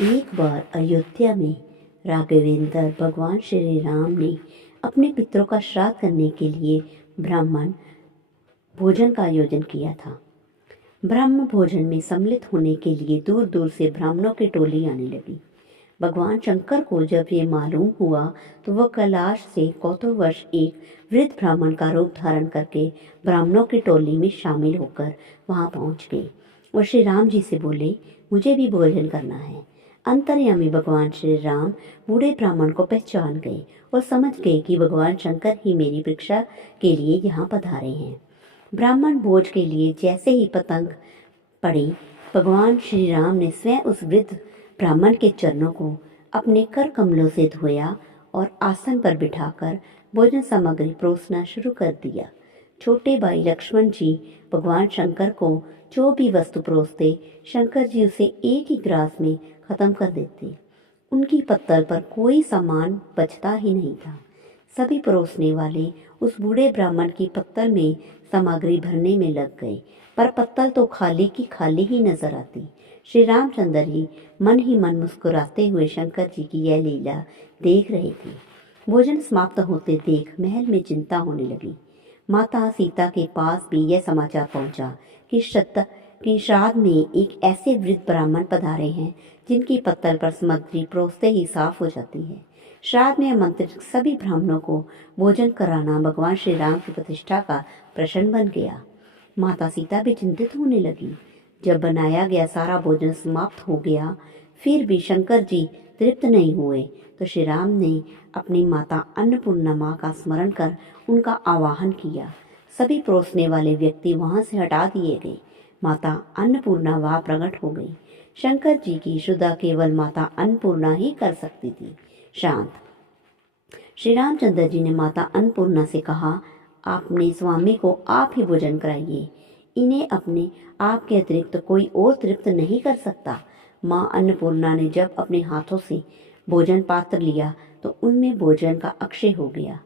एक बार अयोध्या में राघवेंद्र भगवान श्री राम ने अपने पितरों का श्राद्ध करने के लिए ब्राह्मण भोजन का आयोजन किया था। ब्राह्मण भोजन में सम्मिलित होने के लिए दूर दूर से ब्राह्मणों की टोली आने लगी। भगवान शंकर को जब ये मालूम हुआ तो वह कैलाश से कौतुकवश एक वृद्ध ब्राह्मण का रूप धारण करके ब्राह्मणों की टोली में शामिल होकर वहां पहुंच गए और श्री राम जी से बोले, मुझे भी भोजन करना है। अंतर्यामी भगवान श्री राम बूढ़े ब्राह्मण को पहचान गए और समझ गए कि भगवान शंकर ही मेरी परीक्षा के लिए यहाँ पधारे हैं। ब्राह्मण भोज के लिए जैसे ही पतंग पड़ी, भगवान श्री राम ने स्वयं उस वृद्ध ब्राह्मण के चरणों को अपने कर कमलों से धोया और आसन पर बिठाकर भोजन सामग्री परोसना शुरू कर दिया। छोटे भाई लक्ष्मण जी भगवान शंकर को जो भी वस्तु परोसते, शंकर जी उसे एक ही ग्रास में खत्म कर देते। उनकी पत्तल पर कोई सामान बचता ही नहीं था। सभी परोसने वाले उस बूढ़े ब्राह्मण की पत्तल में सामग्री भरने में लग गए, पर पत्तल तो खाली की खाली ही नजर आती। श्री रामचंद्र ही मन मुस्कुराते हुए शंकर जी की यह लीला देख रहे थे। भोजन समाप्त होते देख महल में चिंता होने लगी। माता सीता के पास भी यह समाचार पहुंचा कि श्राद्ध में एक ऐसे वृद्ध ब्राह्मण पधारे हैं जिनकी पत्तल पर सामग्री परोसते ही साफ हो जाती है। श्राद्ध में आमंत्रित सभी ब्राह्मणों को भोजन कराना भगवान श्री राम की प्रतिष्ठा का प्रश्न बन गया। माता सीता भी चिंतित होने लगी। जब बनाया गया सारा भोजन समाप्त हो गया, फिर भी शंकर जी तृप्त नहीं हुए, तो श्री राम ने अपनी माता अन्नपूर्णा माँ का स्मरण कर उनका आवाहन किया। सभी परोसने वाले व्यक्ति वहां से हटा दिए गए। माता अन्नपूर्णा वहां प्रकट हो गई। शंकर जी की शुदा केवल माता अन्नपूर्णा ही कर सकती थी। शांत श्री रामचंद्र जी ने माता अन्नपूर्णा से कहा, अपने स्वामी को आप ही भोजन कराइए। इन्हें अपने आप के अतिरिक्त कोई और तृप्त नहीं कर सकता। माँ अन्नपूर्णा ने जब अपने हाथों से भोजन पात्र लिया तो उनमें भोजन का अक्षय हो गया।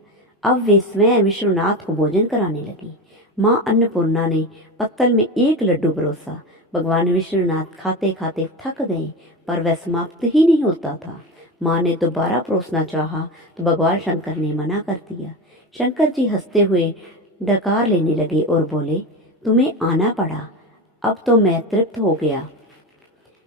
अब वे स्वयं विश्वनाथ को भोजन कराने लगी। माँ अन्नपूर्णा ने पत्तल में एक लड्डू परोसा। भगवान विश्वनाथ खाते खाते थक गए, पर वह समाप्त ही नहीं होता था। माँ ने दोबारा परोसना चाहा तो भगवान शंकर ने मना कर दिया। शंकर जी हंसते हुए डकार लेने लगे और बोले, तुम्हें आना पड़ा, अब तो मैं तृप्त हो गया।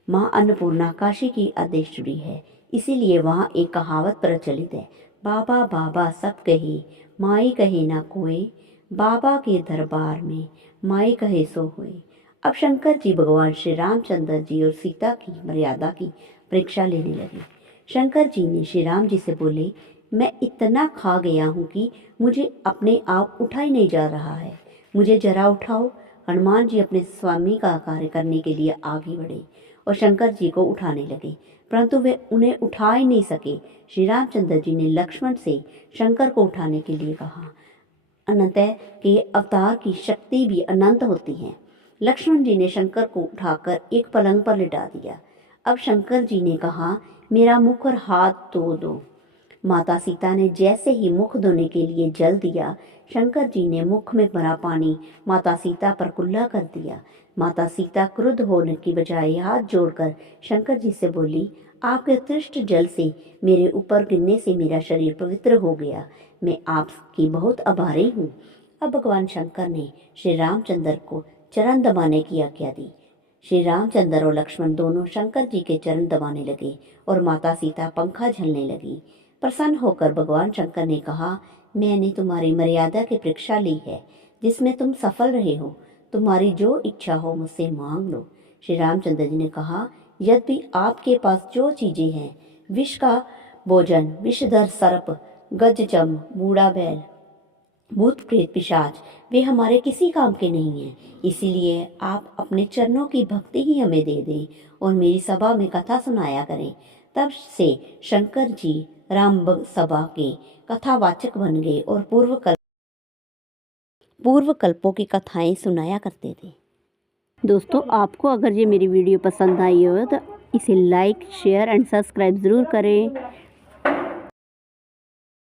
माँ अन्नपूर्णा काशी की आदेशुरी है, इसीलिए वहाँ एक कहावत प्रचलित है, बाबा बाबा सब कहे, माई कहे ना कोई, बाबा के दरबार में माई कहे सो होए। अब शंकर जी भगवान श्री रामचंद्र जी और सीता की मर्यादा की परीक्षा लेने लगे। शंकर जी ने श्री राम जी से बोले, मैं इतना खा गया हूँ कि मुझे अपने आप उठा ही नहीं जा रहा है, मुझे जरा उठाओ। हनुमान जी अपने स्वामी का कार्य करने के लिए आगे बढ़े और शंकर जी को उठाने लगे, परंतु वे उन्हें उठा ही नहीं सके। श्री रामचंद्र जी ने लक्ष्मण से शंकर को उठाने के लिए कहा। अनंत के अवतार की शक्ति भी अनंत होती है। लक्ष्मण जी ने शंकर को उठाकर एक पलंग पर लिटा दिया। अब शंकर जी ने कहा, मेरा मुख और हाथ धो दो। माता सीता ने जैसे ही मुख धोने के लिए जल दिया, शंकर जी ने मुख में भरा पानी माता सीता पर कुल्ला कर दिया। माता सीता क्रुद्ध होने की बजाय हाथ जोड़कर शंकर जी से बोली, आपके उत्कृष्ट जल से मेरे ऊपर गिरने से मेरा शरीर पवित्र हो गया, मैं आपकी बहुत आभारी हूँ। अब भगवान शंकर ने श्री रामचंद्र को चरण दबाने की आज्ञा दी। श्री रामचंद्र और लक्ष्मण दोनों शंकर जी के चरण दबाने लगे और माता सीता पंखा झलने लगी। प्रसन्न होकर भगवान शंकर ने कहा, मैंने तुम्हारी मर्यादा की परीक्षा ली है, जिसमें तुम सफल रहे हो। तुम्हारी जो इच्छा हो मुझसे मांग लो। श्री रामचंद्र जी ने कहा, यद्यपि आपके पास जो चीजें हैं, विष का भोजन, विषधर सर्प, गजचम, बूढ़ा बैल, भूत प्रेत पिशाच, वे हमारे किसी काम के नहीं हैं। इसीलिए आप अपने चरणों की भक्ति ही हमें दे दें और मेरी सभा में कथा सुनाया करें। तब से शंकर जी राम सभा के कथावाचक बन गए और पूर्व कल्पों की कथाएं सुनाया करते थे। दोस्तों, आपको अगर ये मेरी वीडियो पसंद आई हो तो इसे लाइक, शेयर एंड सब्सक्राइब ज़रूर करें।